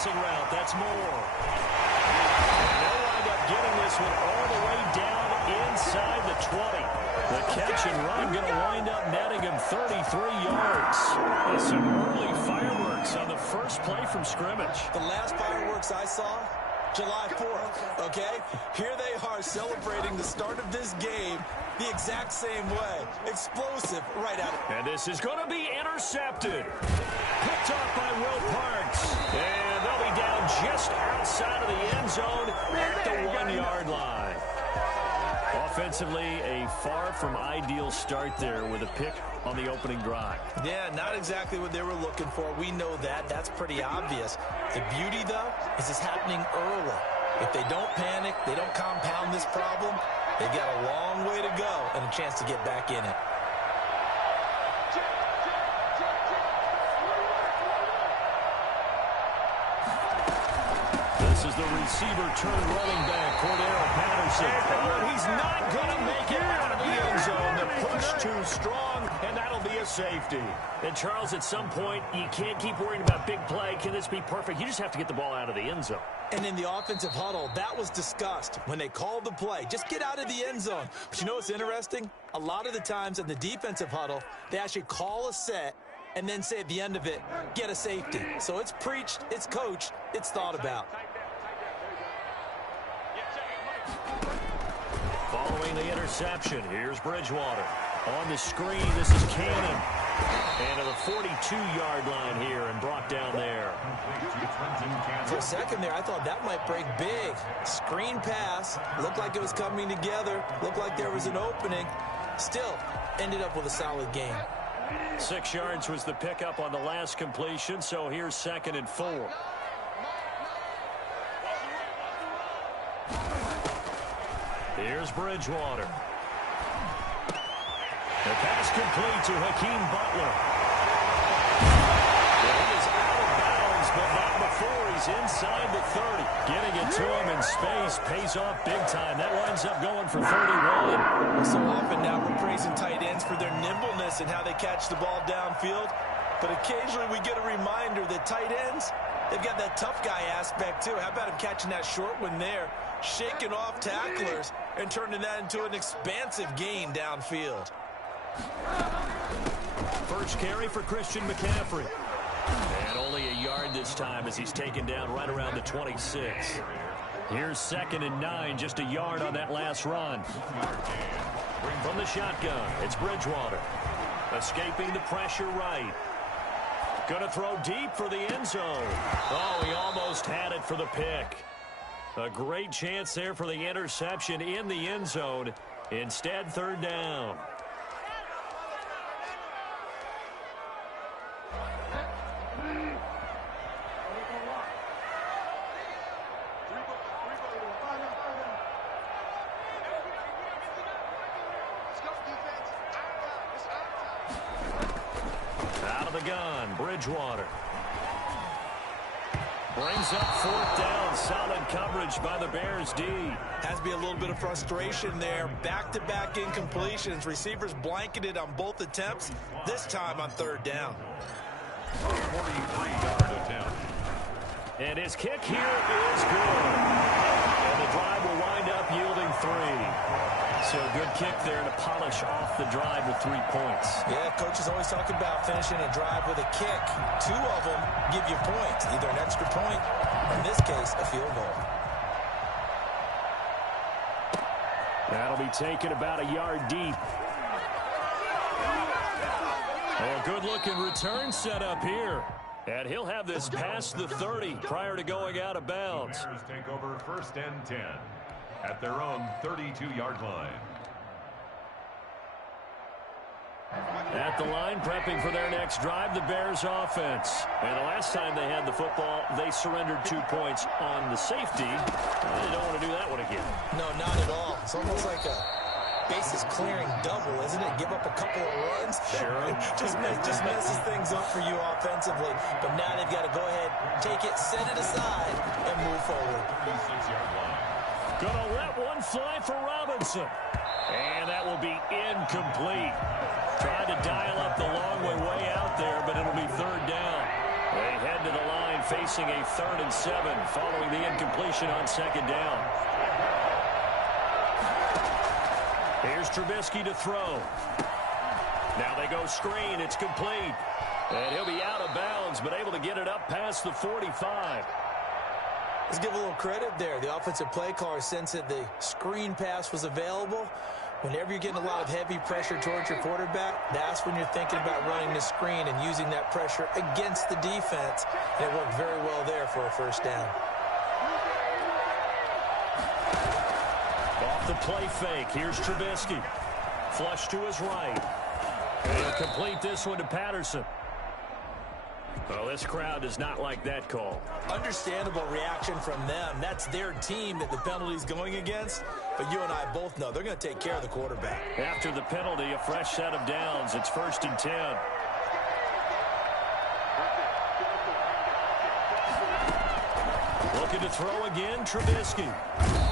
passing route. That's more. And they'll wind up getting this one all the way down inside the 20. The catch and run going to wind up netting him 33 yards. Some early fireworks on the first play from scrimmage. The last fireworks I saw, July 4th, okay? Here they are celebrating the start of this game the exact same way. Explosive right at it. And this is going to be intercepted. Picked off by Will Parks. And they'll be down just outside of the end zone at the 1-yard line. Offensively, a far from ideal start there with a pick on the opening drive. Yeah, not exactly what they were looking for. We know that. That's pretty obvious. The beauty, though, is it's happening early. If they don't panic, they don't compound this problem, they've got a long way to go and a chance to get back in it. This is the receiver turned running back, Cordero Patterson. Oh, he's not going to make it out of the end zone. The push too strong, and that'll be a safety. And, Charles, at some point, you can't keep worrying about big play. Can this be perfect? You just have to get the ball out of the end zone. And in the offensive huddle, that was discussed when they called the play. Just get out of the end zone. But you know what's interesting? A lot of the times in the defensive huddle, they actually call a set and then say at the end of it, get a safety. So it's preached, it's coached, it's thought about. Following the interception, here's Bridgewater. On the screen, this is Cannon. And to the 42-yard line here and brought down there. For a second there, I thought that might break big. Screen pass. Looked like it was coming together. Looked like there was an opening. Still, ended up with a solid game. 6 yards was the pickup on the last completion, so here's 2nd and 4. Here's Bridgewater. The pass complete to Hakeem Butler. He is out of bounds, but not before he's inside the 30. Getting it to him in space pays off big time. That winds up going for 31. So often now we're praising tight ends for their nimbleness and how they catch the ball downfield. But occasionally we get a reminder that tight ends, they've got that tough guy aspect too. How about him catching that short one there, shaking off tacklers, and turning that into an expansive gain downfield. First carry for Christian McCaffrey. And only a yard this time as he's taken down right around the 26. Here's 2nd and 9, just a yard on that last run. From the shotgun, it's Bridgewater. Escaping the pressure right. Going to throw deep for the end zone. Oh, he almost had it for the pick. A great chance there for the interception in the end zone. Instead, 3rd down. Out of the gun, Bridgewater. Brings up 4th down. Solid coverage by the Bears D. Has to be a little bit of frustration there. Back-to-back incompletions. Receivers blanketed on both attempts. This time on 3rd down. 43-yard attempt. And his kick here is good. And the drive will wind up yielding 3. So a good kick there to polish off the drive with 3 points. Yeah, coaches always talk about finishing a drive with a kick. 2 of them give you points, either an extra point, or in this case, a field goal. That'll be taken about a yard deep. Oh, good-looking return set up here. And he'll have this past the 30 prior to going out of bounds. Bears take over 1st and 10 at their own 32-yard line. At the line, prepping for their next drive, the Bears offense. And the last time they had the football, they surrendered 2 points on the safety. They don't want to do that one again. No, not at all. It's almost like a bases clearing double, isn't it? Give up a couple of runs. Sure. just messes things up for you offensively. But now they've got to go ahead, take it, set it aside, and move forward. 36-yard line. Gonna let one fly for Robinson. And that will be incomplete. Tried to dial up the long way out there, but it'll be 3rd down. They head to the line facing a 3rd and 7 following the incompletion on 2nd down. Here's Trubisky to throw. Now they go screen. It's complete. And he'll be out of bounds, but able to get it up past the 45. Let's give a little credit there. The offensive play caller sensed that the screen pass was available. Whenever you're getting a lot of heavy pressure towards your quarterback, that's when you're thinking about running the screen and using that pressure against the defense. And it worked very well there for a 1st down. Off the play fake. Here's Trubisky. Flush to his right. And he'll complete this one to Patterson. Well, this crowd does not like that call. Understandable reaction from them. That's their team that the penalty's going against. But you and I both know they're going to take care of the quarterback. After the penalty, a fresh set of downs. It's 1st and 10. Looking to throw again, Trubisky.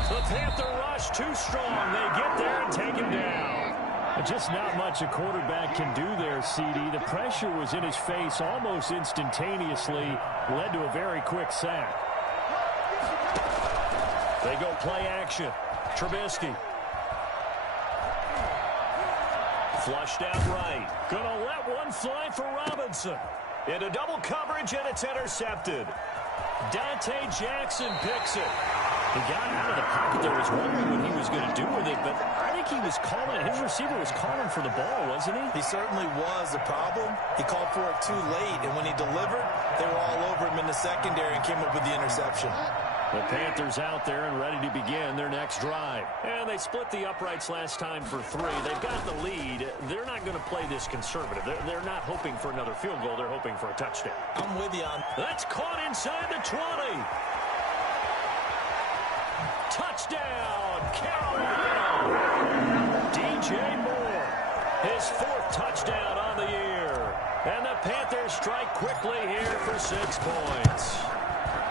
The Panther rush too strong. They get there and take him down. Just not much a quarterback can do there, CD. The pressure was in his face almost instantaneously, led to a very quick sack. They go play action. Trubisky. Flushed out right. Gonna let one fly for Robinson. Into double coverage, and it's intercepted. Dante Jackson picks it. He got out of the pocket there, was wondering what he was going to do with it, but I think he was calling, his receiver was calling for the ball, wasn't he? He certainly was. The problem, he called for it too late, and when he delivered, they were all over him in the secondary and came up with the interception. The Panthers out there and ready to begin their next drive. And they split the uprights last time for 3. They've got the lead. They're not going to play this conservative. They're not hoping for another field goal. They're hoping for a touchdown. I'm with you on. That's caught inside the 20. Touchdown, Carolina! DJ Moore, his 4th touchdown on the year. And the Panthers strike quickly here for 6 points.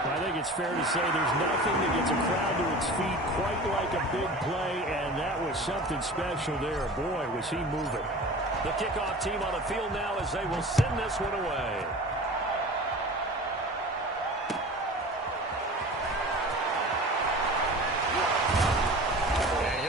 I think it's fair to say there's nothing that gets a crowd to its feet quite like a big play, and that was something special there. Boy, was he moving. The kickoff team on the field now as they will send this one away.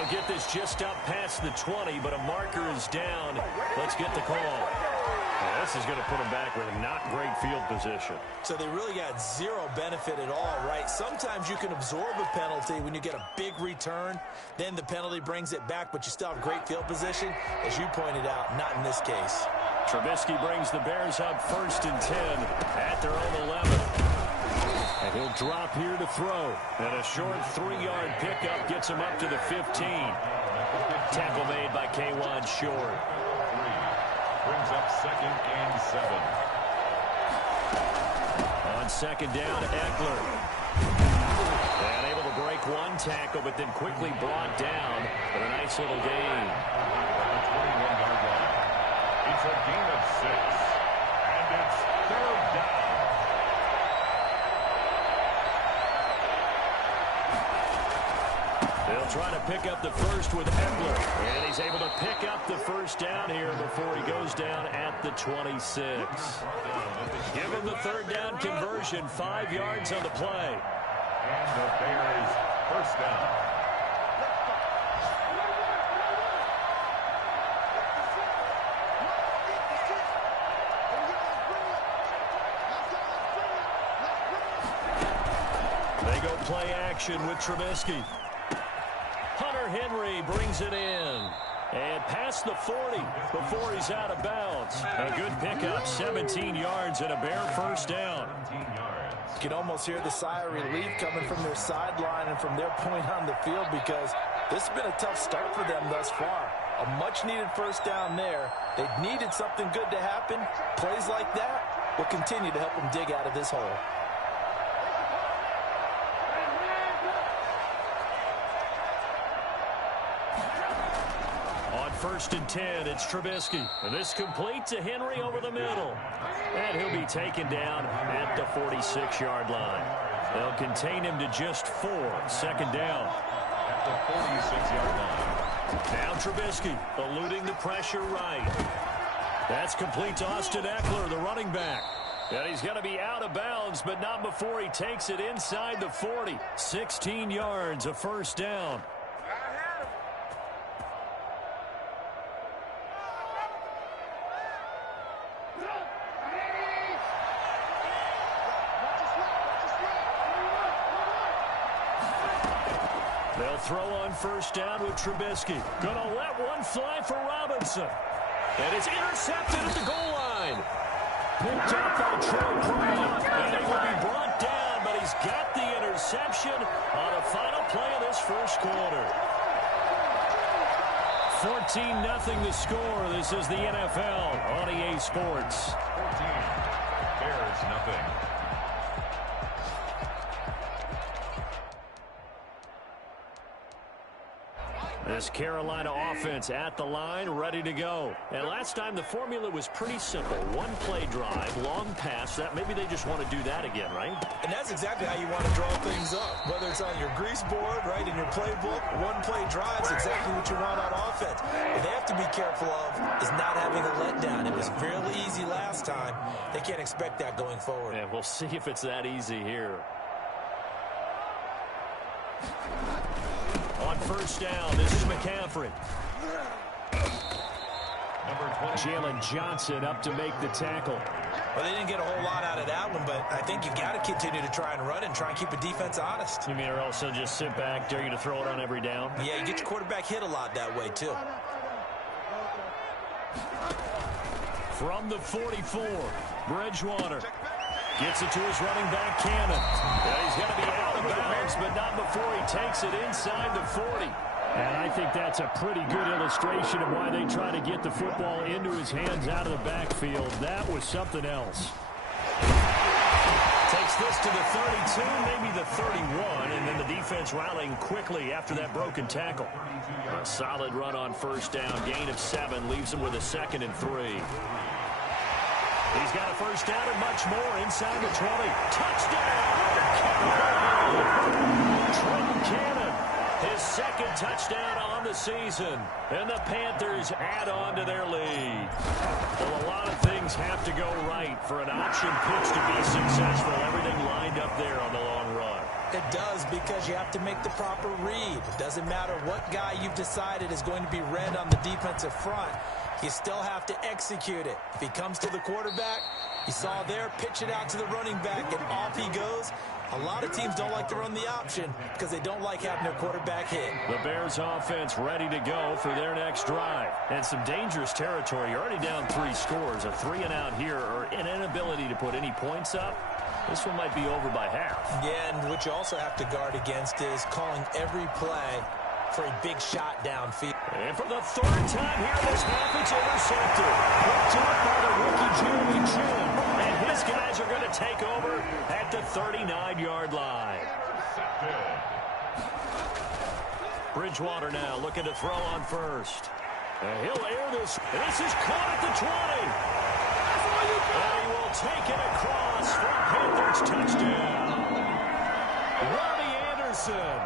Get this just up past the 20, but a marker is down. Let's get the call. Well, this is going to put them back with a not great field position. So they really got zero benefit at all, right? Sometimes you can absorb a penalty when you get a big return. Then the penalty brings it back, but you still have great field position. As you pointed out, not in this case. Trubisky brings the Bears up 1st and 10 at their own 11. And he'll drop here to throw. And a short 3-yard pickup gets him up to the 15. Tackle made by K'Wan Short. Brings up 2nd and 7. On 2nd down, Eckler. And able to break one tackle, but then quickly brought down for a nice little gain. The 21-yard line. It's a gain of 6. And it's 3rd down. They'll try to pick up the first with Eckler. And he's able to pick up the 1st down here before he goes down at the 26. Give him the 3rd down conversion, 5 yards on the play. And the Bears 1st down. They go play action with Trubisky. Hunter Henry brings it in. And past the 40 before he's out of bounds. A good pickup, 17 yards and a Bear 1st down. 17 yards. You can almost hear the sigh of relief coming from their sideline and from their point on the field, because this has been a tough start for them thus far. A much-needed 1st down there. They needed something good to happen. Plays like that will continue to help them dig out of this hole. On 1st and 10, it's Trubisky. And this complete to Henry over the middle. And he'll be taken down at the 46-yard line. They'll contain him to just 4. 2nd down. At the 46-yard line. Now Trubisky eluding the pressure right. That's complete to Austin Eckler, the running back. And he's going to be out of bounds, but not before he takes it inside the 40. 16 yards, a first down. They'll throw on first down with Trubisky. Gonna let one fly for Robinson. And it's intercepted at the goal line. Picked up by Troy Brown. And it will be brought down, but he's got the interception on the final play of this first quarter. 14-0 the score. This is the NFL on EA Sports. 14. Bears nothing. This Carolina offense at the line, ready to go. And last time the formula was pretty simple. One play drive, long pass. That maybe they just want to do that again, right? And that's exactly how you want to draw things up. Whether it's on your grease board, right, in your playbook, one play drive is exactly what you want on offense. What they have to be careful of is not having a letdown. It was fairly easy last time. They can't expect that going forward. And we'll see if it's that easy here. On first down, this is McCaffrey. Jalen Johnson up to make the tackle. Well, they didn't get a whole lot out of that one, but I think you've got to continue to try and run and try and keep a defense honest. You mean or also just sit back, dare you to throw it on every down? Yeah, you get your quarterback hit a lot that way, too. From the 44, Bridgewater gets it to his running back, Cannon. Yeah, he's going to be out of bounds, but not before he takes it inside the 40. And I think that's a pretty good illustration of why they try to get the football into his hands out of the backfield. That was something else. Takes this to the 32, maybe the 31, and then the defense rallying quickly after that broken tackle. A solid run on first down, gain of 7, leaves him with a 2nd and 3. He's got a first down and much more inside the 20. Touchdown! Trenton Cannon, his 2nd touchdown on the season. And the Panthers add on to their lead. Well, a lot of things have to go right for an option pitch to be successful. Everything lined up there on the long run. It does, because you have to make the proper read. It doesn't matter what guy you've decided is going to be read on the defensive front. You still have to execute it. If he comes to the quarterback, you saw there, pitch it out to the running back, and off he goes. A lot of teams don't like to run the option because they don't like having their quarterback hit. The Bears offense ready to go for their next drive. And some dangerous territory. You're already down 3 scores. A 3-and-out here, or an inability to put any points up. This one might be over by half. Yeah, and what you also have to guard against is calling every play for a big shot downfield. And for the 3rd time here this half, it's intercepted. Picked up by the rookie Jeremy Chin. And his guys are going to take over at the 39-yard line. Bridgewater now looking to throw on first. And he'll air this. And this is caught at the 20. And he will take it across for a Panthers touchdown. Robbie Anderson,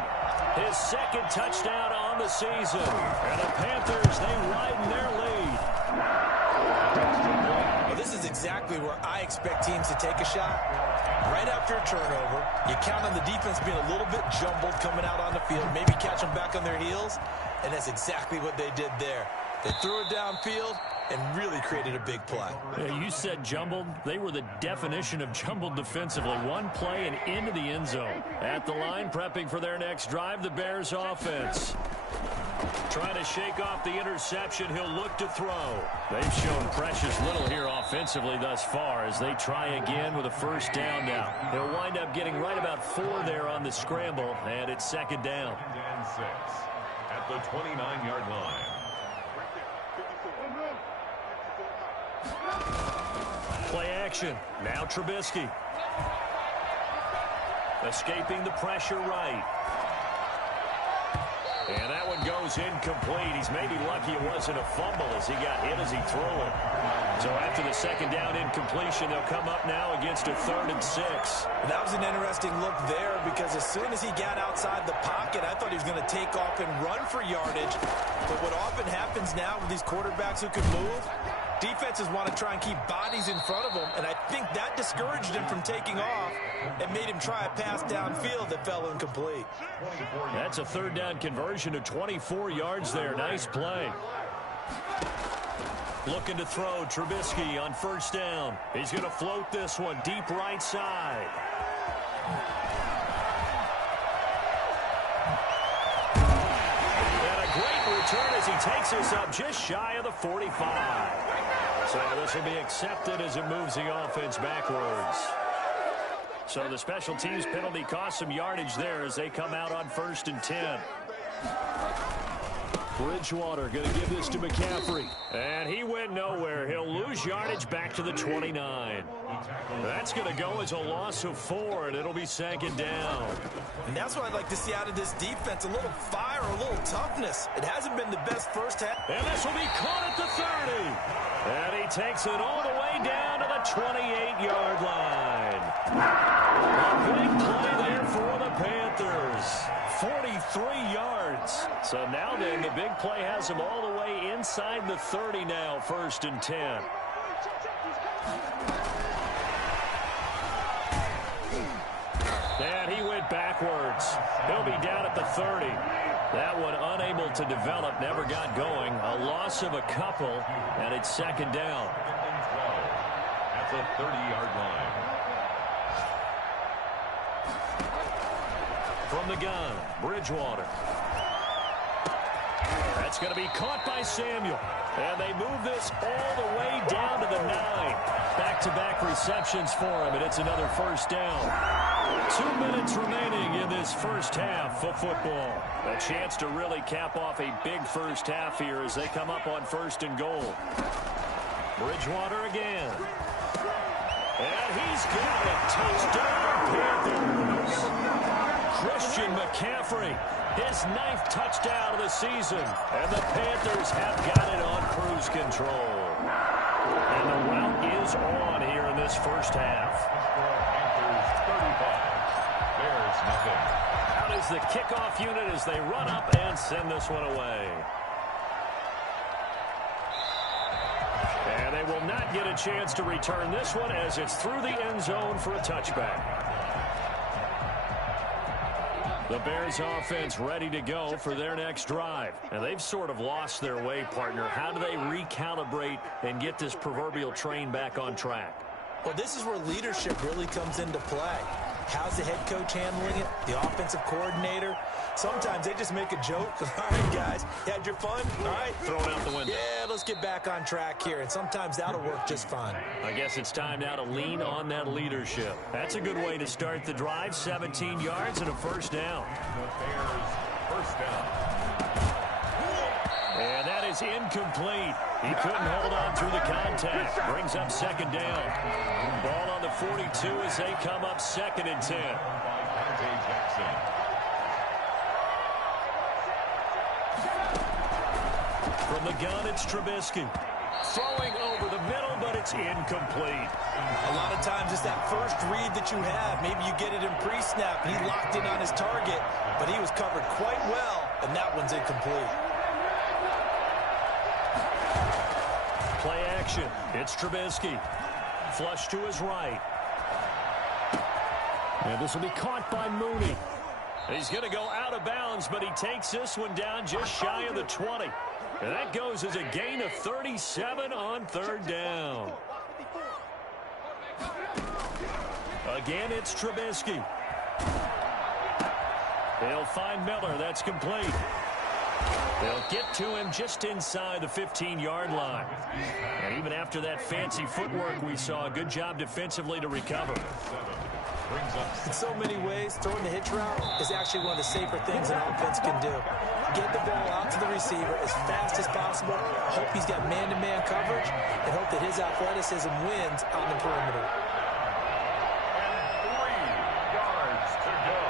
his 2nd touchdown on the season. And the Panthers, they widen their lead. Well, this is exactly where I expect teams to take a shot. Right after a turnover, you count on the defense being a little bit jumbled coming out on the field, maybe catch them back on their heels, and that's exactly what they did there. They threw it downfield and really created a big play. Yeah, you said jumbled. They were the definition of jumbled defensively. One play and into the end zone. At the line, prepping for their next drive, the Bears offense. Trying to shake off the interception, he'll look to throw. They've shown precious little here offensively thus far as they try again with a first down now. They'll wind up getting right about 4 there on the scramble, and it's 2nd down. 2nd and 6 at the 29-yard line. Play action. Now Trubisky. Escaping the pressure right. And that one goes incomplete. He's maybe lucky it wasn't a fumble as he got hit as he threw it. So after the 2nd down incompletion, they'll come up now against a 3rd and 6. That was an interesting look there because as soon as he got outside the pocket, I thought he was going to take off and run for yardage. But what often happens now with these quarterbacks who can move, Defenses want to try and keep bodies in front of him, and I think that discouraged him from taking off and made him try a pass downfield that fell incomplete. That's a third down conversion of 24 yards there. Nice play. Looking to throw, Trubisky on first down. He's going to float this one deep right side. And a great return as he takes us up just shy of the 45. So this will be accepted as it moves the offense backwards. So the special teams penalty cost some yardage there as they come out on 1st and 10. Bridgewater going to give this to McCaffrey. And he went nowhere. He'll lose yardage back to the 29. That's going to go as a loss of 4, and it'll be 2nd down. And that's what I'd like to see out of this defense. A little fire, a little toughness. It hasn't been the best first half. And this will be caught at the 30. And he takes it all the way down to the 28-yard line. A big play there for the Panthers. 43 yards. So now then, the big play has him all the way inside the 30 now, 1st and 10. And he went backwards. He'll be down at the 30. That one unable to develop, never got going. A loss of a couple, and it's 2nd down. That's a 30-yard line. From the gun, Bridgewater. That's going to be caught by Samuel. And they move this all the way down to the 9. Back-to-back receptions for him, and it's another 1st down. 2 minutes remaining in this first half of football. A chance to really cap off a big first half here as they come up on 1st and goal. Bridgewater again. And he's got a touchdown, Panthers. Christian McCaffrey, his 9th touchdown of the season. And the Panthers have got it on cruise control. And the route is on here in this first half. Out is the kickoff unit as they run up and send this one away. And they will not get a chance to return this one as it's through the end zone for a touchback. The Bears offense ready to go for their next drive. And they've sort of lost their way, partner. How do they recalibrate and get this proverbial train back on track? Well, this is where leadership really comes into play. How's the head coach handling it? The offensive coordinator? Sometimes they just make a joke. All right, guys, you had your fun? All right. Throw it out the window. Yeah, let's get back on track here. And sometimes that'll work just fine. I guess it's time now to lean on that leadership. That's a good way to start the drive. 17 yards and a 1st down. The Bears, 1st down. And that is incomplete. He couldn't hold on through the contact. Brings up 2nd down. Ball on the 42 as they come up 2nd and 10. From the gun, it's Trubisky. Throwing over the middle, but it's incomplete. A lot of times it's that first read that you have. Maybe you get it in pre-snap, and he locked in on his target, but he was covered quite well, and that one's incomplete. Play action. It's Trubisky. Flush to his right. And this will be caught by Mooney. He's going to go out of bounds, but he takes this one down just shy of the 20. And that goes as a gain of 37 on 3rd down. Again, it's Trubisky. They'll find Miller. That's complete. They'll get to him just inside the 15-yard line. And even after that fancy footwork we saw, a good job defensively to recover. In so many ways, throwing the hitch route is actually one of the safer things an offense can do. Get the ball out to the receiver as fast as possible, hope he's got man-to-man coverage, and hope that his athleticism wins on the perimeter. And 3 yards to go.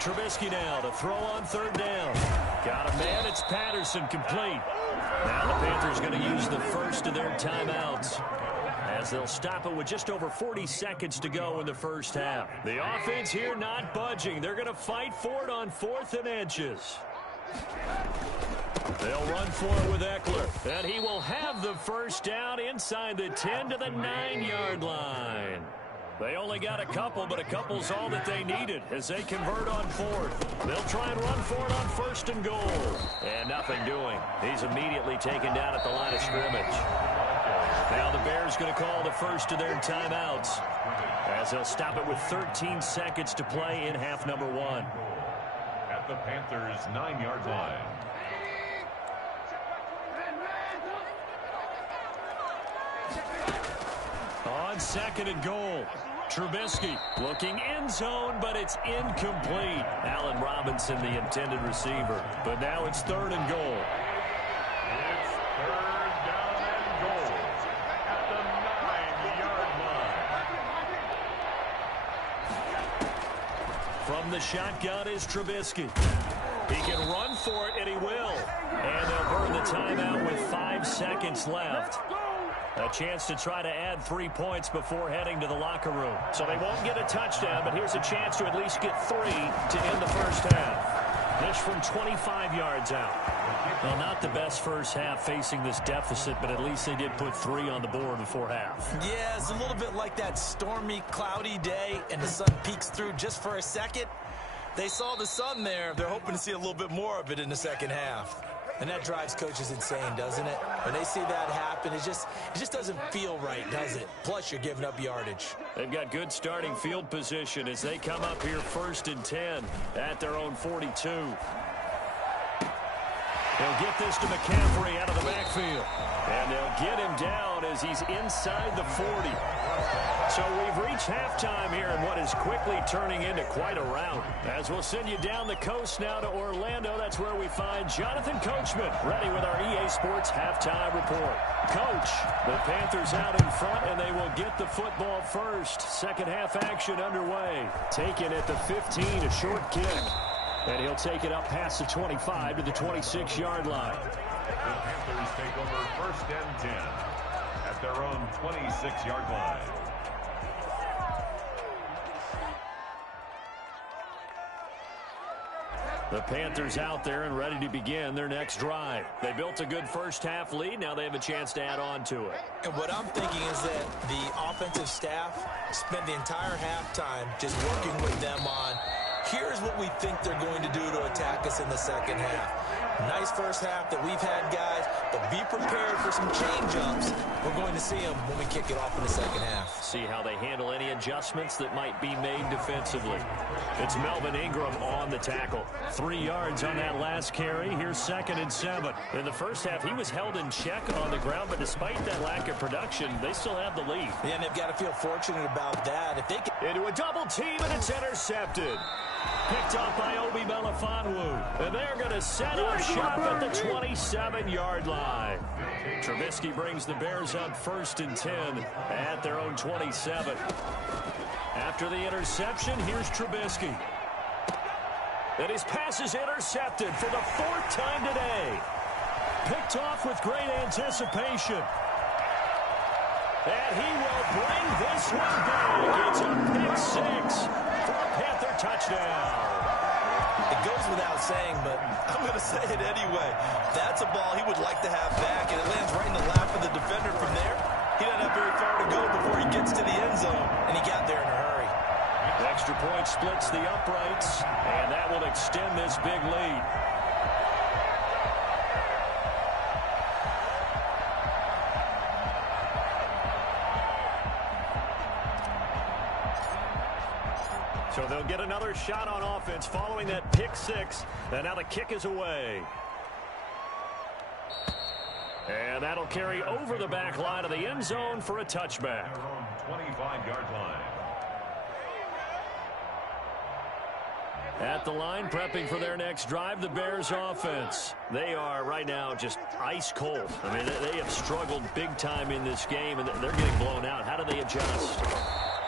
Trubisky now to throw on 3rd down. Got a man, it's Patterson, complete. Now the Panthers going to use the first of their timeouts as they'll stop it with just over 40 seconds to go in the first half. The offense here not budging. They're going to fight for it on 4th and inches. They'll run for it with Eckler, and he will have the first down inside the 10 to the 9-yard line. They only got a couple, but a couple's all that they needed as they convert on fourth. They'll try and run for it on first and goal. And nothing doing. He's immediately taken down at the line of scrimmage. Now the Bears going to call the first of their timeouts as they'll stop it with 13 seconds to play in half number one. At the Panthers' 9-yard line. On second and goal, Trubisky looking end zone, but it's incomplete. Allen Robinson, the intended receiver. But now it's third and goal. It's third down and goal at the 9-yard line. From the shotgun is Trubisky. He can run for it, and he will. And they'll burn the timeout with 5 seconds left. A chance to try to add 3 points before heading to the locker room. So they won't get a touchdown, but here's a chance to at least get 3 to end the first half. This from 25 yards out. Well, not the best first half facing this deficit, but at least they did put 3 on the board before half. Yeah, it's a little bit like that stormy, cloudy day, and the sun peeks through just for a second. They saw the sun there. They're hoping to see a little bit more of it in the second half. And that drives coaches insane, doesn't it? When they see that happen, it just doesn't feel right, does it? Plus, you're giving up yardage. They've got good starting field position as they come up here first and 10 at their own 42. They'll get this to McCaffrey out of the backfield. And they'll get him down as he's inside the 40. So we've reached halftime here in what is quickly turning into quite a rout. As we'll send you down the coast now to Orlando, that's where we find Jonathan Coachman ready with our EA Sports halftime report. Coach, the Panthers out in front, and they will get the football first. Second half action underway. Taken at the 15, a short kick. And he'll take it up past the 25 to the 26-yard line. The Panthers take over first and 10 at their own 26-yard line. The Panthers out there and ready to begin their next drive. They built a good first half lead. Now they have a chance to add on to it. And what I'm thinking is that the offensive staff spent the entire halftime just working with them on, here's what we think they're going to do to attack us in the second half. Nice first half that we've had, guys, but be prepared for some change-ups. We're going to see them when we kick it off in the second half. See how they handle any adjustments that might be made defensively. It's Melvin Ingram on the tackle. 3 yards on that last carry. Here's second and 7. In the first half, he was held in check on the ground, but despite that lack of production, they still have the lead. Yeah, and they've got to feel fortunate about that. If they can... Into a double team, and it's intercepted. Picked up by Obi Melifonwu. And they're going to set up shop at the 27-yard line. Trubisky brings the Bears up first and 10 at their own 27. After the interception, here's Trubisky. And his pass is intercepted for the 4th time today. Picked off with great anticipation. And he will bring this one back. It's a pick 6 for a Panther touchdown. It goes without saying, but I'm going to say it anyway. That's a ball he would like to have back, and it lands right in the lap of the defender from there. He doesn't have very far to go before he gets to the end zone, and he got there in a hurry. The extra point splits the uprights, and that will extend this big lead. So they'll get another shot on offense following that pick 6. And now the kick is away. And that'll carry over the back line of the end zone for a touchback. 25-yard line. At the line, prepping for their next drive, the Bears offense. They are right now just ice cold. I mean, they have struggled big time in this game, and they're getting blown out. How do they adjust?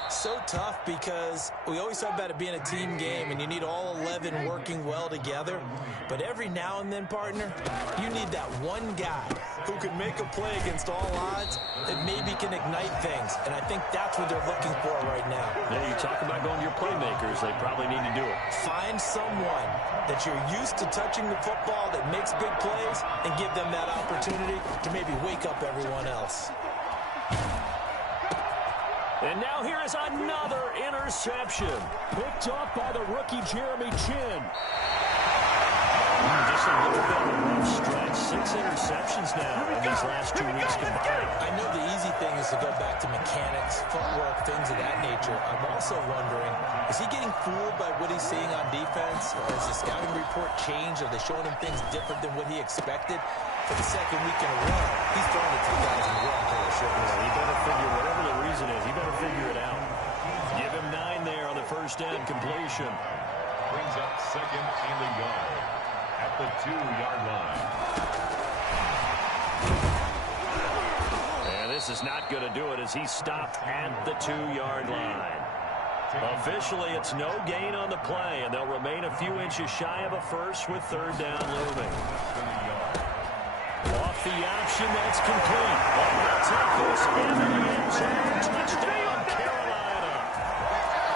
So tough because we always talk about it being a team game and you need all 11 working well together. But every now and then, partner, you need that one guy who can make a play against all odds that maybe can ignite things. And I think that's what they're looking for right now. Yeah, you talk about going to your playmakers. They probably need to do it. Find someone that you're used to touching the football that makes big plays and give them that opportunity to maybe wake up everyone else. And now here is another interception. Picked off by the rookie Jeremy Chin. Just a little bit of a rough stretch. 6 interceptions now in these last 2 weeks combined. I know the easy thing is to go back to mechanics, footwork, things of that nature. I'm also wondering, is he getting fooled by what he's seeing on defense? Has the scouting report changed? Are they showing him things different than what he expected? For the second week in a row, he's throwing it to the guys in the row. He better figure whatever the reason is. He better figure it out. Give him 9 there on the first down completion. Brings up second in the yard at the 2-yard line. And this is not going to do it as he stopped at the 2-yard line. Officially, it's no gain on the play, and they'll remain a few inches shy of a first with third down looming. Off the option, that's complete. And they'll take this in the end zone. Touchdown, Carolina.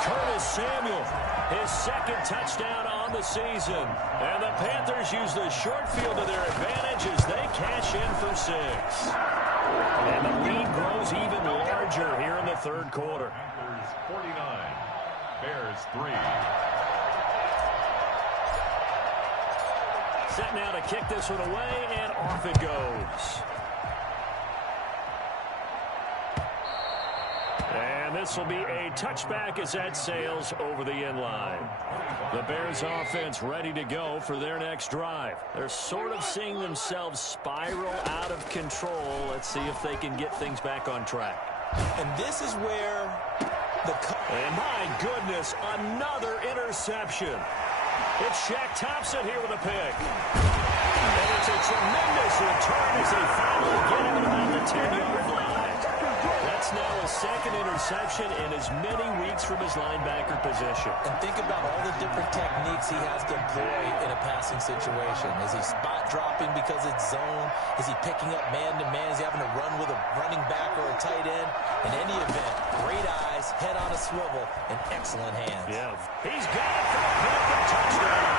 Curtis Samuel, his second touchdown on the season. And the Panthers use the short field to their advantage as they cash in for 6. And the lead grows even larger here in the third quarter. Panthers 49, Bears 3. Set now to kick this one away, and off it goes. And this will be a touchback as that sails over the end line. The Bears offense ready to go for their next drive. They're sort of seeing themselves spiral out of control. Let's see if they can get things back on track. And this is where And my goodness, another interception. It's Shaq Thompson here with a pick. And it's a tremendous return as they finally get him around the 10-yard line. That's now a second interception in as many weeks from his linebacker position. And think about all the different techniques he has to employ in a passing situation. Is he spot dropping because it's zone? Is he picking up man-to-man? Is he having to run with a running back or a tight end? In any event, great eyes, head on a swivel, and excellent hands. Yeah, he's got it for a Panther touchdown.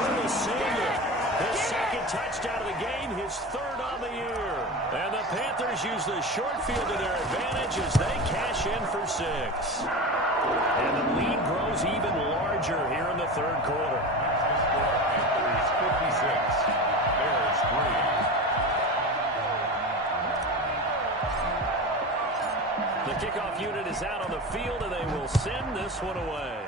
Curtis Samuel, his second touchdown of the game, his third on the year. And the Panthers use the short field to their advantage as they cash in for 6. And the lead grows even larger here in the third quarter. Panthers 56, Bears 3. The kickoff unit is out on the field, and they will send this one away.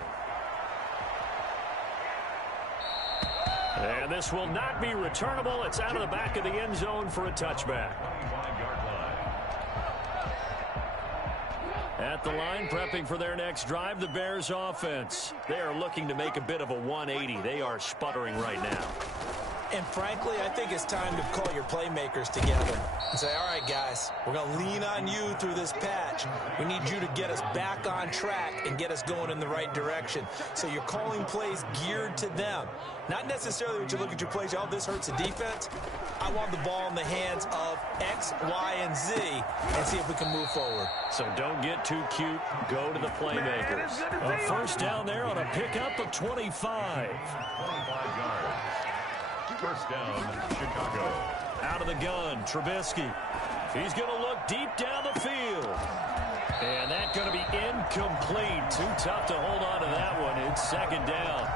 And this will not be returnable. It's out of the back of the end zone for a touchback. 25-yard line. At the line, prepping for their next drive, the Bears offense. They are looking to make a bit of a 180. They are sputtering right now. And frankly, I think it's time to call your playmakers together and say, all right, guys, we're going to lean on you through this patch. We need you to get us back on track and get us going in the right direction. So you're calling plays geared to them. Not necessarily when you look at your plays, oh, this hurts the defense. I want the ball in the hands of X, Y, and Z and see if we can move forward. So don't get too cute. Go to the playmakers. A first down there on a pickup of 25. 25 yards. First down, Chicago. Out of the gun, Trubisky. He's going to look deep down the field. And that's going to be incomplete. Too tough to hold on to that one. It's second down.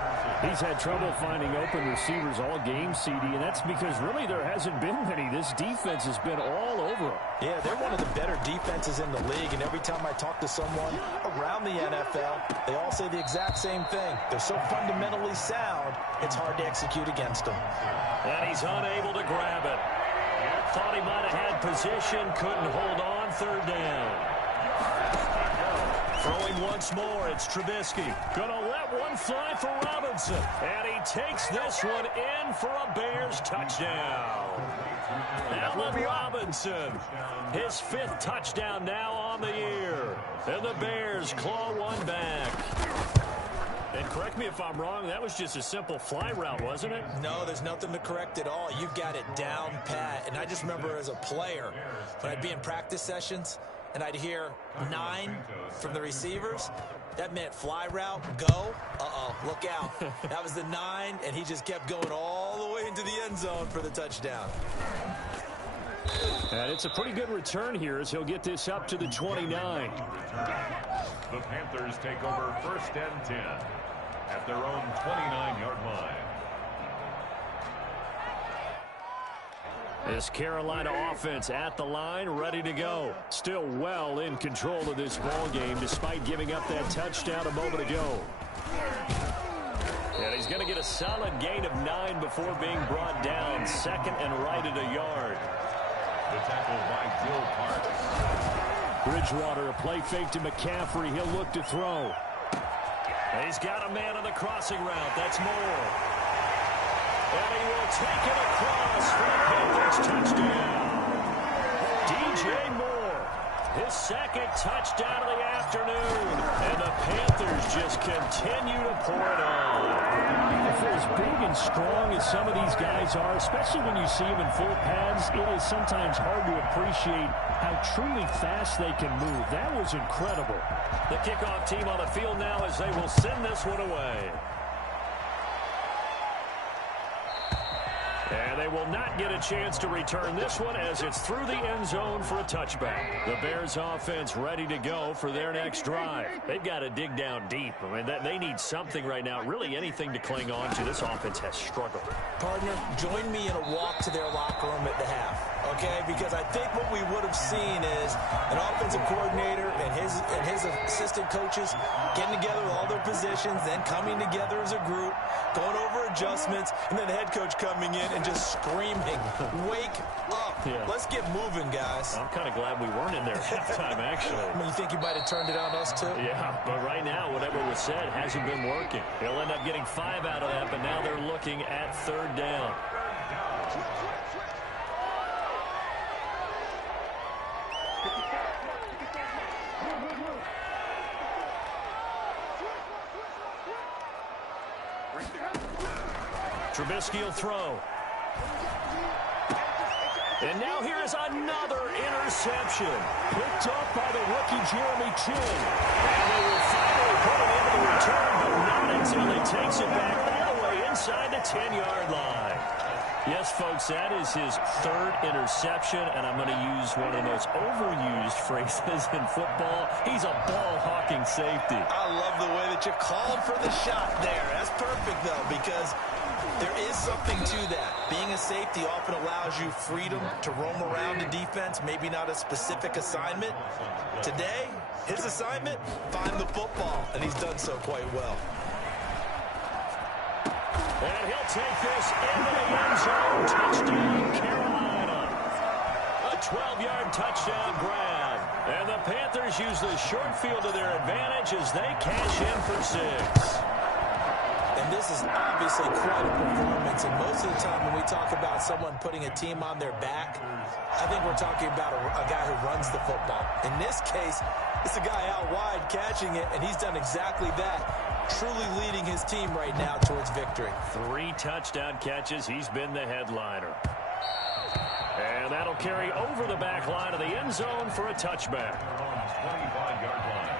He's had trouble finding open receivers all game, CD, and that's because really there hasn't been many. This defense has been all over him. Yeah, they're one of the better defenses in the league, and every time I talk to someone around the NFL, they all say the exact same thing. They're so fundamentally sound, it's hard to execute against them. And he's unable to grab it. Thought he might have had position, couldn't hold on, third down. Throwing once more, it's Trubisky. Gonna let one fly for Robinson. And he takes this one in for a Bears touchdown. Allen Robinson, his 5th touchdown now on the year. And the Bears claw one back. And correct me if I'm wrong, that was just a simple fly route, wasn't it? No, there's nothing to correct at all. You've got it down pat. And I just remember as a player, when I'd be in practice sessions and I'd hear 9 from the receivers, that meant fly route, go. Uh-oh, look out. That was the 9, and he just kept going all the way into the end zone for the touchdown. And it's a pretty good return here as he'll get this up to the 29. The Panthers take over 1st and 10 at their own 29-yard line. This Carolina offense at the line, ready to go. Still well in control of this ball game despite giving up that touchdown a moment ago. And he's going to get a solid gain of 9 before being brought down. 2nd and right at a yard. The tackle by Joe Parks. Bridgewater, a play fake to McCaffrey. He'll look to throw. He's got a man on the crossing route. That's Moore. And he will take it across for the Panthers touchdown. DJ Moore, his 2nd touchdown of the afternoon. And the Panthers just continue to pour it on. For as big and strong as some of these guys are, especially when you see them in full pads, it is sometimes hard to appreciate how truly fast they can move. That was incredible. The kickoff team on the field now as they will send this one away. And they will not get a chance to return this one as it's through the end zone for a touchback. The Bears offense ready to go for their next drive. They've got to dig down deep. I mean, they need something right now, really anything to cling on to. This offense has struggled. Partner, join me in a walk to their locker room at the half, okay? Because I think what we would have seen is an offensive coordinator and his assistant coaches getting together with all their positions, then coming together as a group, going over adjustments, and then the head coach coming in and just screaming, wake up. Yeah. Let's get moving, guys. I'm kind of glad we weren't in there at halftime, actually. I mean, you think you might have turned it on us, too? Yeah, but right now, whatever was said hasn't been working. They'll end up getting 5 out of that, but now they're looking at 3rd down. Trubisky will throw. And now here is another interception. Picked up by the rookie Jeremy Chin. And they will finally put it into the return, but not until he takes it back all the way inside the 10-yard line. Yes, folks, that is his 3rd interception, and I'm going to use one of the most overused phrases in football. He's a ball-hawking safety. I love the way that you called for the shot there. That's perfect, though, because there is something to that. Being a safety often allows you freedom to roam around the defense, maybe not a specific assignment. Today, his assignment, find the football, and he's done so quite well. And he'll take this into the end zone. Touchdown, Carolina. A 12-yard touchdown grab. And the Panthers use the short field to their advantage as they cash in for 6. And this is obviously quite a performance. And most of the time when we talk about someone putting a team on their back, I think we're talking about a guy who runs the football. In this case, it's a guy out wide catching it, and he's done exactly that, truly leading his team right now towards victory. 3 touchdown catches. He's been the headliner. And that'll carry over the back line of the end zone for a touchback. 25-yard line.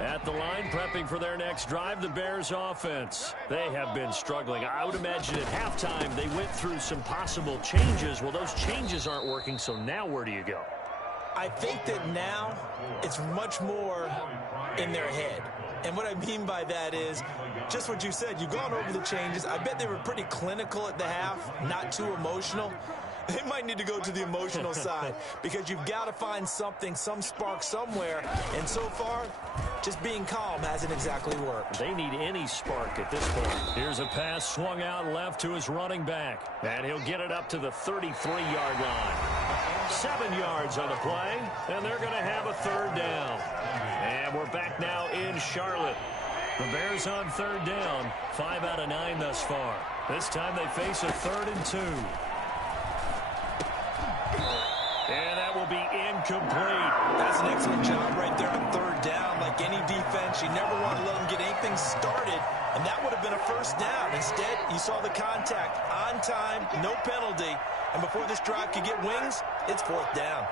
At the line, prepping for their next drive, the Bears offense. They have been struggling. I would imagine at halftime they went through some possible changes. Well, those changes aren't working, so now where do you go? I think that now it's much more in their head. And what I mean by that is just what you said. You've gone over the changes. I bet they were pretty clinical at the half, not too emotional. They might need to go to the emotional side because you've got to find something, some spark somewhere. And so far, just being calm hasn't exactly worked. They need any spark at this point. Here's a pass swung out left to his running back. And he'll get it up to the 33-yard line. 7 yards on the play, and they're going to have a third down. And we're back now in Charlotte. The Bears on third down, 5 out of 9 thus far. This time they face a 3rd and 2. And that will be incomplete. That's an excellent job right there on third down. Like any defense, you never want to let them get anything started, and that would have been a first down. Instead, you saw the contact on time, no penalty, and before this drive could get wings, it's 4th down.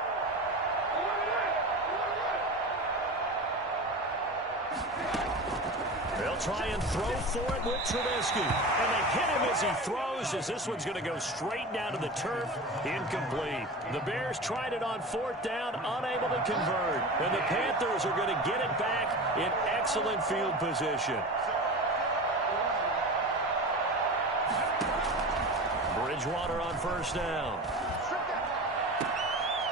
They'll try and throw for it with Trubisky. And they hit him as he throws, as this one's going to go straight down to the turf. Incomplete. The Bears tried it on 4th down, unable to convert. And the Panthers are going to get it back in excellent field position. Bridgewater on first down.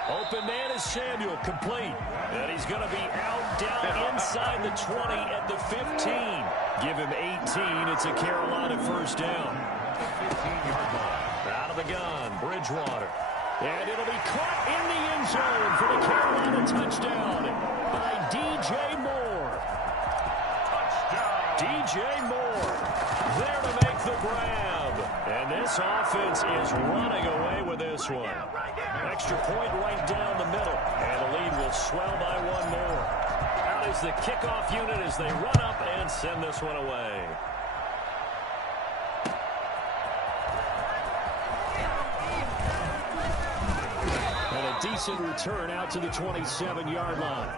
Open man is Samuel, complete. And he's going to be out down inside the 20 at the 15. Give him 18. It's a Carolina first down. Out of the gun, Bridgewater. And it'll be caught in the end zone for the Carolina touchdown by DJ Moore. DJ Moore there to make the grab. And this offense is running away with this one. Extra point right down the middle. And the lead will swell by 1 more. Out is the kickoff unit as they run up and send this one away. And a decent return out to the 27-yard line.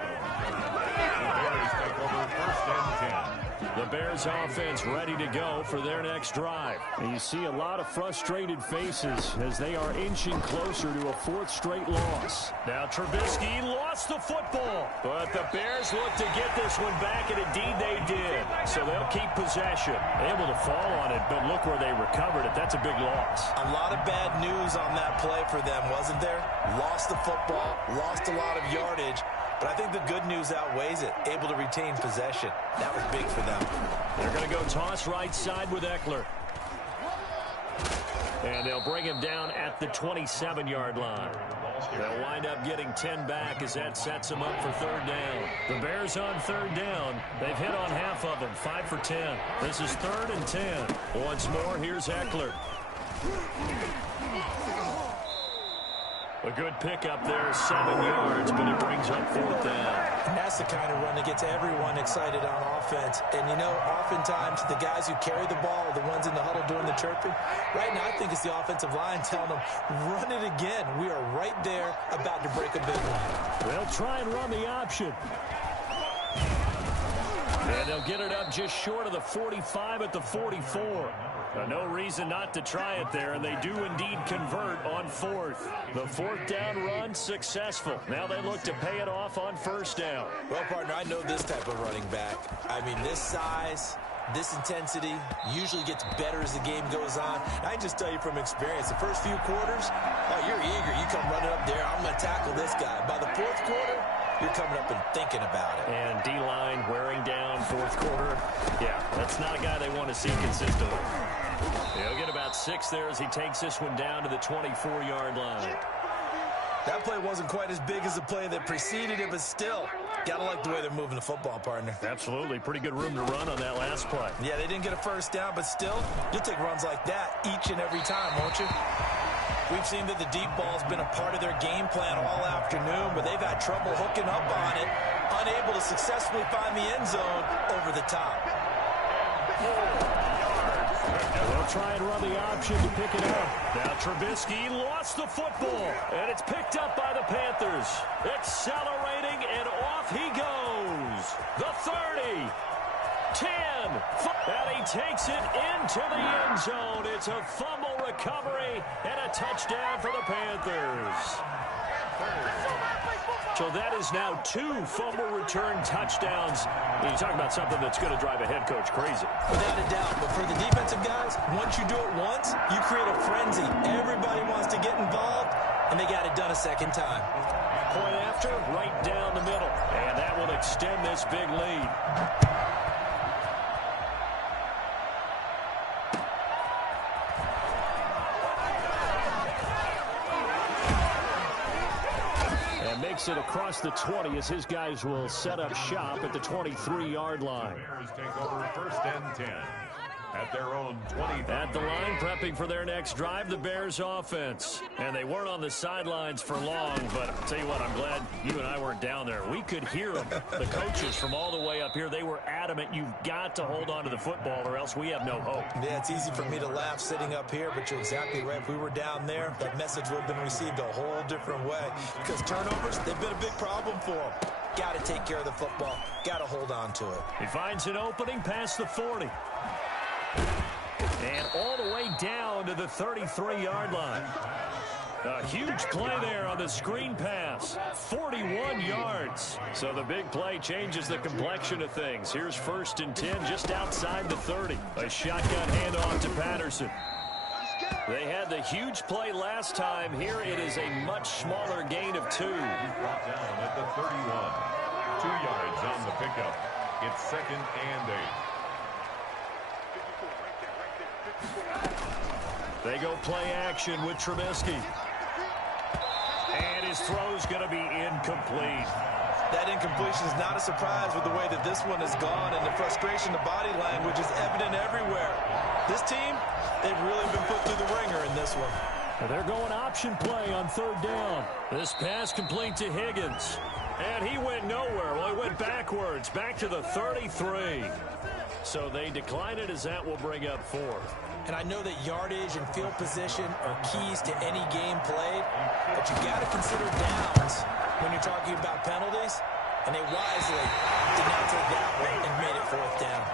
Bears take over 1st and 10. The Bears offense ready to go for their next drive. And you see a lot of frustrated faces as they are inching closer to a 4th straight loss. Now Trubisky lost the football, but the Bears look to get this one back, and indeed they did. So they'll keep possession. Able to fall on it, but look where they recovered it. That's a big loss. A lot of bad news on that play for them, wasn't there? Lost the football, lost a lot of yardage. But I think the good news outweighs it. Able to retain possession. That was big for them. They're going to go toss right side with Eckler. And they'll bring him down at the 27-yard line. They'll wind up getting 10 back as that sets them up for third down. The Bears on third down. They've hit on half of them, 5 for 10. This is 3rd and 10. Once more, here's Eckler. A good pickup there, 7 yards, but it brings up 4th down. And that's the kind of run that gets everyone excited on offense. And, you know, oftentimes the guys who carry the ball are the ones in the huddle doing the chirping. Right now, I think it's the offensive line telling them, run it again. We are right there about to break a big one. They'll try and run the option. And they'll get it up just short of the 45 at the 44. No reason not to try it there, and they do indeed convert on 4th. The 4th down run successful. Now they look to pay it off on 1st down. Well, partner, I know this type of running back. I mean, this size, this intensity usually gets better as the game goes on. I can just tell you from experience, the first few quarters, oh, you're eager. You come running up there, I'm going to tackle this guy. By the 4th quarter, you're coming up and thinking about it. And D-line wearing down 4th quarter. Yeah, that's not a guy they want to see consistently. He'll get about 6 there as he takes this one down to the 24-yard line. That play wasn't quite as big as the play that preceded it, but still, gotta like the way they're moving the football, partner. Absolutely. Pretty good room to run on that last play. Yeah, they didn't get a first down, but still, you'll take runs like that each and every time, won't you? We've seen that the deep ball's been a part of their game plan all afternoon, but they've had trouble hooking up on it, unable to successfully find the end zone over the top. They'll try and run the option to pick it up. Now Trubisky lost the football, and it's picked up by the Panthers. Accelerating, and off he goes. The 30. 10, and he takes it into the end zone. It's a fumble recovery and a touchdown for the Panthers. So that is now 2 fumble return touchdowns. You talk about something that's going to drive a head coach crazy. Without a doubt, but for the defensive guys, once you do it once, you create a frenzy. Everybody wants to get involved, and they got it done a second time. Point after, right down the middle. And that will extend this big lead. And makes it across the 20 as his guys will set up shop at the 23-yard line. The Bears take over 1st and 10. At their own 20. At the line, prepping for their next drive, the Bears offense. And they weren't on the sidelines for long, but I'll tell you what, I'm glad you and I weren't down there. We could hear them. The coaches from all the way up here, they were adamant, you've got to hold on to the football or else we have no hope. Yeah, it's easy for me to laugh sitting up here, but you're exactly right. If we were down there, that message would have been received a whole different way. Because turnovers, they've been a big problem for them. Got to take care of the football. Got to hold on to it. He finds an opening past the 40. And all the way down to the 33-yard line. A huge play there on the screen pass. 41 yards. So the big play changes the complexion of things. Here's 1st and 10 just outside the 30. A shotgun handoff to Patterson. They had the huge play last time. Here it is a much smaller gain of 2. Brought down at the 31. 2 yards on the pickup. It's 2nd and 8. They go play action with Trubisky. And his throw's going to be incomplete. That incompletion is not a surprise with the way that this one has gone, and the frustration, the body language is evident everywhere. This team, they've really been put through the ringer in this one. They're going option play on 3rd down. This pass complete to Higgins. And he went nowhere. Well, he went backwards, back to the 33. So they decline it as that will bring up 4th. And I know that yardage and field position are keys to any game played, but you got to consider downs when you're talking about penalties, and they wisely did not take that one and made it 4th down.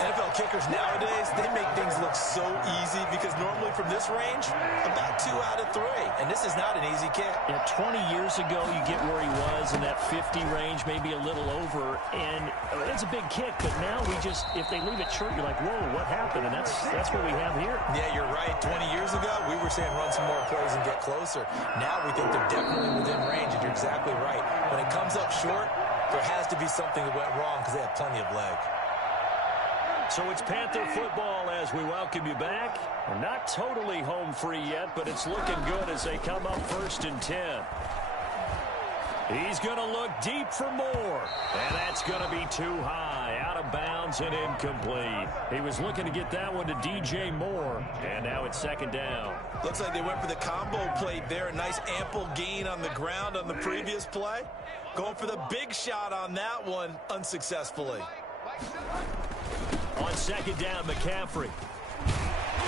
NFL kickers nowadays, they make things look so easy because normally from this range, about 2 out of 3, and this is not an easy kick. Yeah, 20 years ago, you get where he was in that 50 range, maybe a little over, and it's a big kick, but now we just, if they leave it short, you're like, whoa, what happened? And that's what we have here. Yeah, you're right. 20 years ago, we were saying run some more plays and get closer. Now we think they're definitely within range, and you're exactly right. When it comes up short, there has to be something that went wrong because they have plenty of leg. So it's Panther football as we welcome you back. We're not totally home free yet, but it's looking good as they come up 1st and 10. He's going to look deep for more. And that's going to be too high. Out of bounds and incomplete. He was looking to get that one to DJ Moore. And now it's 2nd down. Looks like they went for the combo play there. A nice ample gain on the ground on the previous play. Going for the big shot on that one unsuccessfully. On 2nd down, McCaffrey.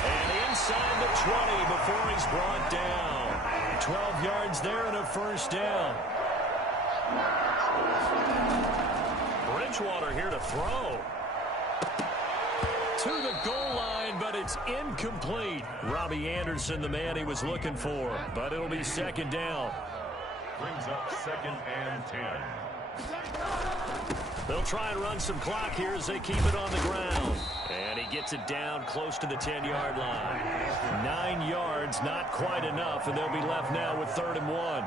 And inside the 20 before he's brought down. 12 yards there and a 1st down. Bridgewater here to throw. To the goal line, but it's incomplete. Robbie Anderson, the man he was looking for. But it'll be 2nd down. Brings up 2nd and 10. They'll try and run some clock here as they keep it on the ground. And he gets it down close to the 10-yard line. 9 yards, not quite enough, and they'll be left now with 3rd and 1.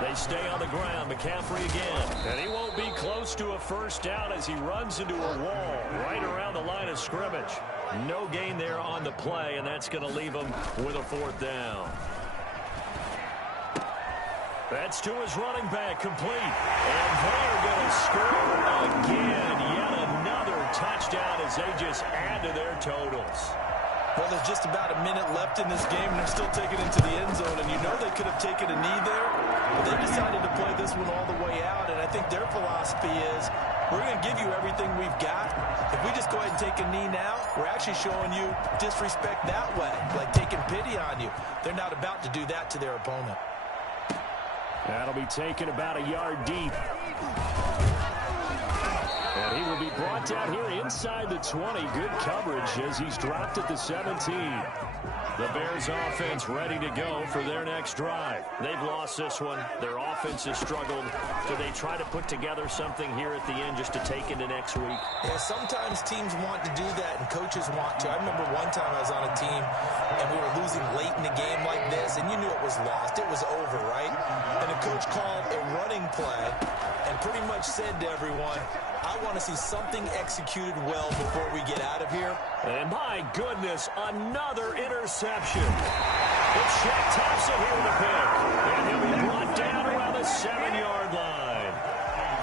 They stay on the ground. McCaffrey again. And he won't be close to a 1st down as he runs into a wall right around the line of scrimmage. No gain there on the play, and that's going to leave him with a 4th down. That's to his running back, complete. And they're going to score again. Yet another touchdown as they just add to their totals. Well, there's just about a minute left in this game, and they're still taking it into the end zone. And you know they could have taken a knee there, but they decided to play this one all the way out. And I think their philosophy is, we're going to give you everything we've got. If we just go ahead and take a knee now, we're actually showing you disrespect that way, like taking pity on you. They're not about to do that to their opponent. That'll be taken about a yard deep. And he will be brought down here inside the 20. Good coverage as he's dropped at the 17. The Bears offense ready to go for their next drive. They've lost this one. Their offense has struggled. Do they try to put together something here at the end just to take into next week? Yeah, sometimes teams want to do that and coaches want to. I remember one time I was on a team and we were losing losing late in the game like this, and you knew it was lost. It was over, right? And the coach called a running play and pretty much said to everyone, I want to see something executed well before we get out of here. And my goodness, another interception. It's Shaq taps it here with a pick. And he'll be brought down around the 7-yard line.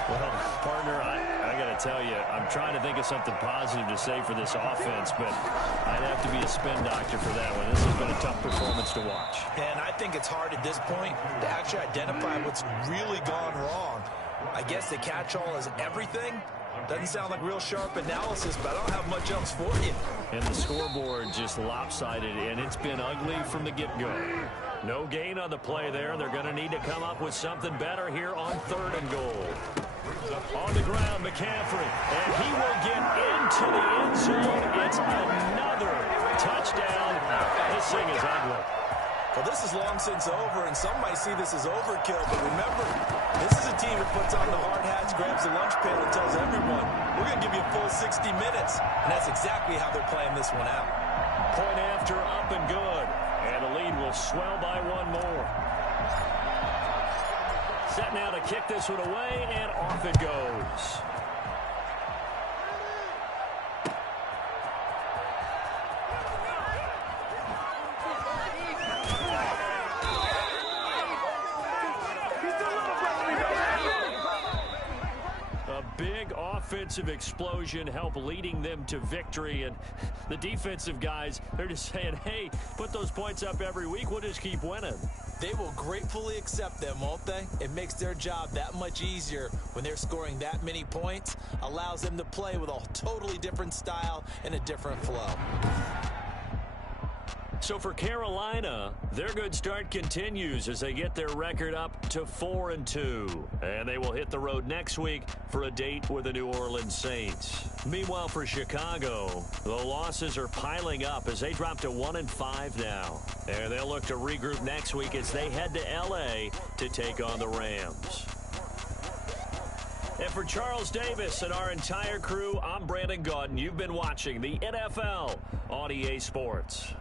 Well, partner, I got to tell you, I'm trying to think of something positive to say for this offense, but I'd have to be a spin doctor for that one. This has been a tough performance to watch. And I think it's hard at this point to actually identify what's really gone wrong. I guess the catch-all is everything. Doesn't sound like real sharp analysis, but I don't have much else for you. And the scoreboard just lopsided, and it's been ugly from the get-go. No gain on the play there. They're going to need to come up with something better here on 3rd and goal. On the ground, McCaffrey, and he will get into the end zone. It's another touchdown. This thing is ugly. Well, this is long since over, and some might see this as overkill, but remember, this is a team that puts on the hard hats, grabs the lunch pail, and tells everyone, we're going to give you a full 60 minutes, and that's exactly how they're playing this one out. Point after, up and good, and the lead will swell by one more. Set now to kick this one away, and off it goes. Big offensive explosion help leading them to victory, and the defensive guys, they're just saying, hey, put those points up every week, we'll just keep winning. They will gratefully accept them, won't they? It makes their job that much easier when they're scoring that many points, allows them to play with a totally different style and a different flow. So for Carolina, their good start continues as they get their record up to 4-2. And they will hit the road next week for a date with the New Orleans Saints. Meanwhile, for Chicago, the losses are piling up as they drop to 1-5 now. And they'll look to regroup next week as they head to L.A. to take on the Rams. And for Charles Davis and our entire crew, I'm Brandon Gaudin. You've been watching the NFL on EA Sports.